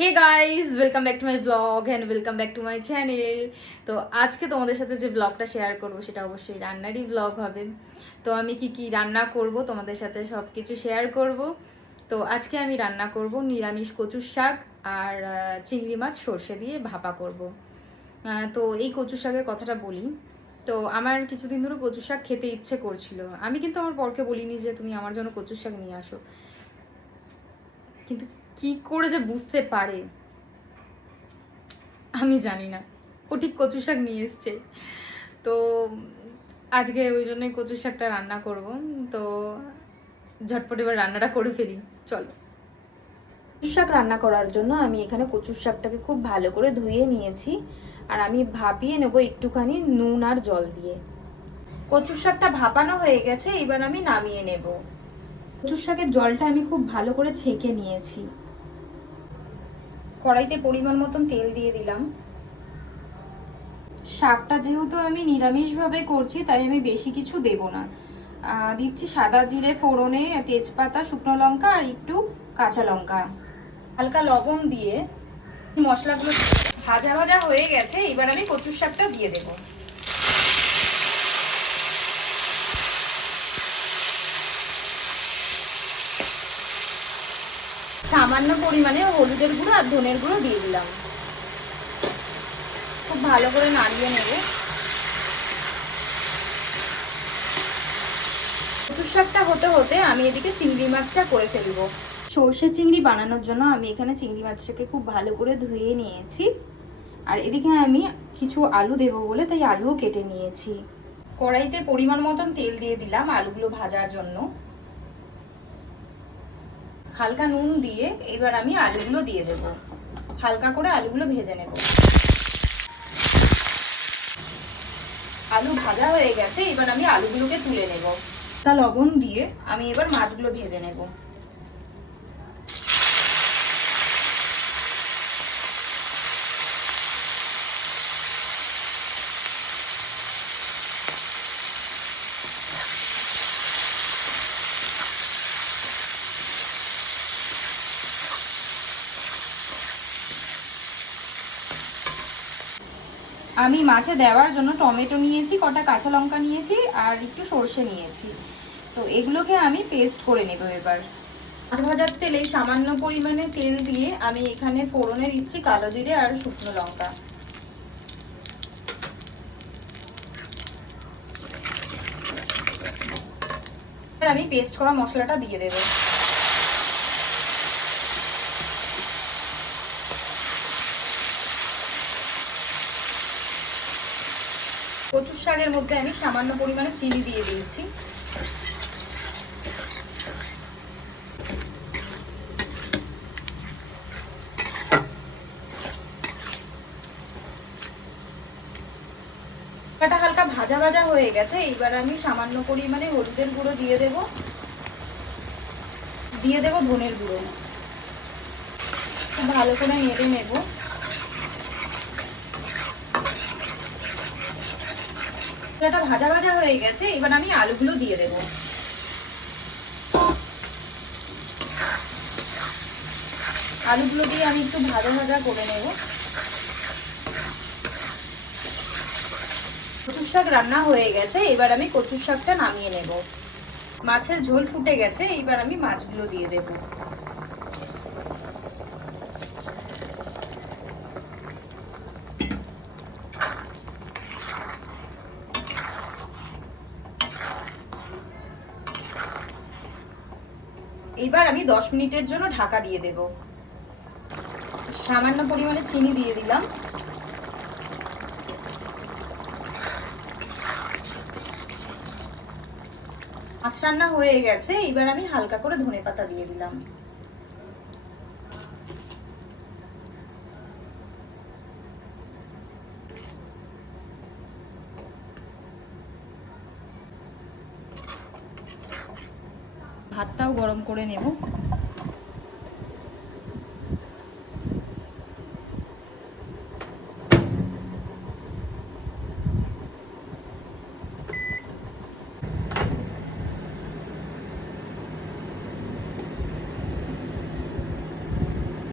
Hey guys, welcome back to my blog and welcome back to my channel. তো আজকে তোমাদের সাথে যে ব্লগটা শেয়ার করবো সেটা অবশ্যই রান্নারই ব্লগ হবে। তো আমি কি কি রান্না করব তোমাদের সাথে সব কিছু শেয়ার করব। তো আজকে আমি রান্না করব নিরামিষ কচুর শাক আর চিংড়ি মাছ সর্ষে দিয়ে ভাপা করব। তো এই কচুর শাকের কথাটা বলি। তো আমার কিছুদিন ধরে কচুর শাক খেতে ইচ্ছে করছিল। আমি কিন্তু আমার বরকে বলিনি যে তুমি আমার জন্য কচুর শাক নিয়ে আসো, কিন্তু কি করে যে বুঝতে পারে আমি জানি না, ও ঠিক কচু শাক নিয়ে এসছে। তো আজকে ওই জন্যই কচু শাকটা রান্না করব। তো ঝটপট এবার রান্নাটা করে ফেলি, চলো। কচু শাক রান্না করার জন্য আমি এখানে কচুর শাকটাকে খুব ভালো করে ধুয়ে নিয়েছি, আর আমি ভাপিয়ে নেবো একটুখানি নুন আর জল দিয়ে। কচুর শাকটা ভাপানো হয়ে গেছে, এবার আমি নামিয়ে নেব। কচুর শাকের জলটা আমি খুব ভালো করে ছেঁকে নিয়েছি। কড়াইতে পরিমাণ মতন তেল দিয়ে দিলাম। শাকটা যেহেতু আমি নিরামিষভাবে করছি তাই আমি বেশি কিছু দেব না। দিচ্ছি সাদা জিরে ফোড়নে, তেজপাতা, শুকনো লঙ্কা আর একটু কাঁচা লঙ্কা, হালকা লবণ দিয়ে মশলাগুলো ভাজা ভাজা হয়ে গেছে। এবার আমি কচুর শাকটা দিয়ে দেব। সামান্য পরিমাণে হলুদের গুঁড়ো আর ধনের গুঁড়ো দিয়ে দিলাম। খুব ভালো করে নাড়িয়ে নেব। কচুর শাকটা হতে হতে আমি এদিকে চিংড়ি মাছটা করে ফেলবো। সর্ষে চিংড়ি বানানোর জন্য আমি এখানে চিংড়ি মাছটাকে খুব ভালো করে ধুয়ে নিয়েছি, আর এদিকে আমি কিছু আলু দেবো বলে তাই আলুও কেটে নিয়েছি। কড়াইতে পরিমাণ মতন তেল দিয়ে দিলাম আলুগুলো ভাজার জন্য। হালকা নুন দিয়ে এবার আমি আলুগুলো দিয়ে দেব। হালকা করে আলুগুলো ভেজে নেব। আলু ভাজা হয়ে গেছে, এবার আমি আলুগুলোকে তুলে নেব। তা লবণ দিয়ে আমি এবার মাছগুলো ভেজে নেব। আমি মাছে দেওয়ার জন্য টমেটো নিয়েছি, কটা কাঁচা লঙ্কা নিয়েছি আর একটু সর্ষে নিয়েছি। তো এগুলোকে আমি পেস্ট করে নেব। এবার মাছ ভাজার তেলে সামান্য পরিমাণে তেল দিয়ে আমি এখানে ফোড়নে দিচ্ছি কালো জিরে আর শুকনো লঙ্কা। আমি পেস্ট করা মশলাটা দিয়ে দেব। কচুর শাকের মধ্যে আমি সামান্য পরিমাণে চিনি দিয়ে দিয়েছি। এটা হালকা ভাজা ভাজা হয়ে গেছে, এবার আমি সামান্য পরিমাণে হলুদের গুঁড়ো দিয়ে দেব, ধনের গুঁড়ো। খুব ভালো করে নেড়ে নেব। এটা ভাজা ভাজা হয়ে গেছে, এবার আমি আলুগুলো দিয়ে দেব। আলুগুলো দিয়ে আমি একটু ভাজা ভাজা করে নেব। কচুর শাক রান্না হয়ে গেছে, এবার আমি কচুর শাকটা নামিয়ে নেব। মাছের ঝোল ফুটে গেছে, এবার আমি মাছগুলো দিয়ে দেব। এইবার আমি 10 মিনিটের জন্য ঢাকা দিয়ে দেব। সামান্য পরিমাণে চিনি দিয়ে দিলাম। মাছ রান্না হয়ে গেছে, এবার আমি হালকা করে ধনেপাতা দিয়ে দিলাম। ভাতটাও গরম করে নেব।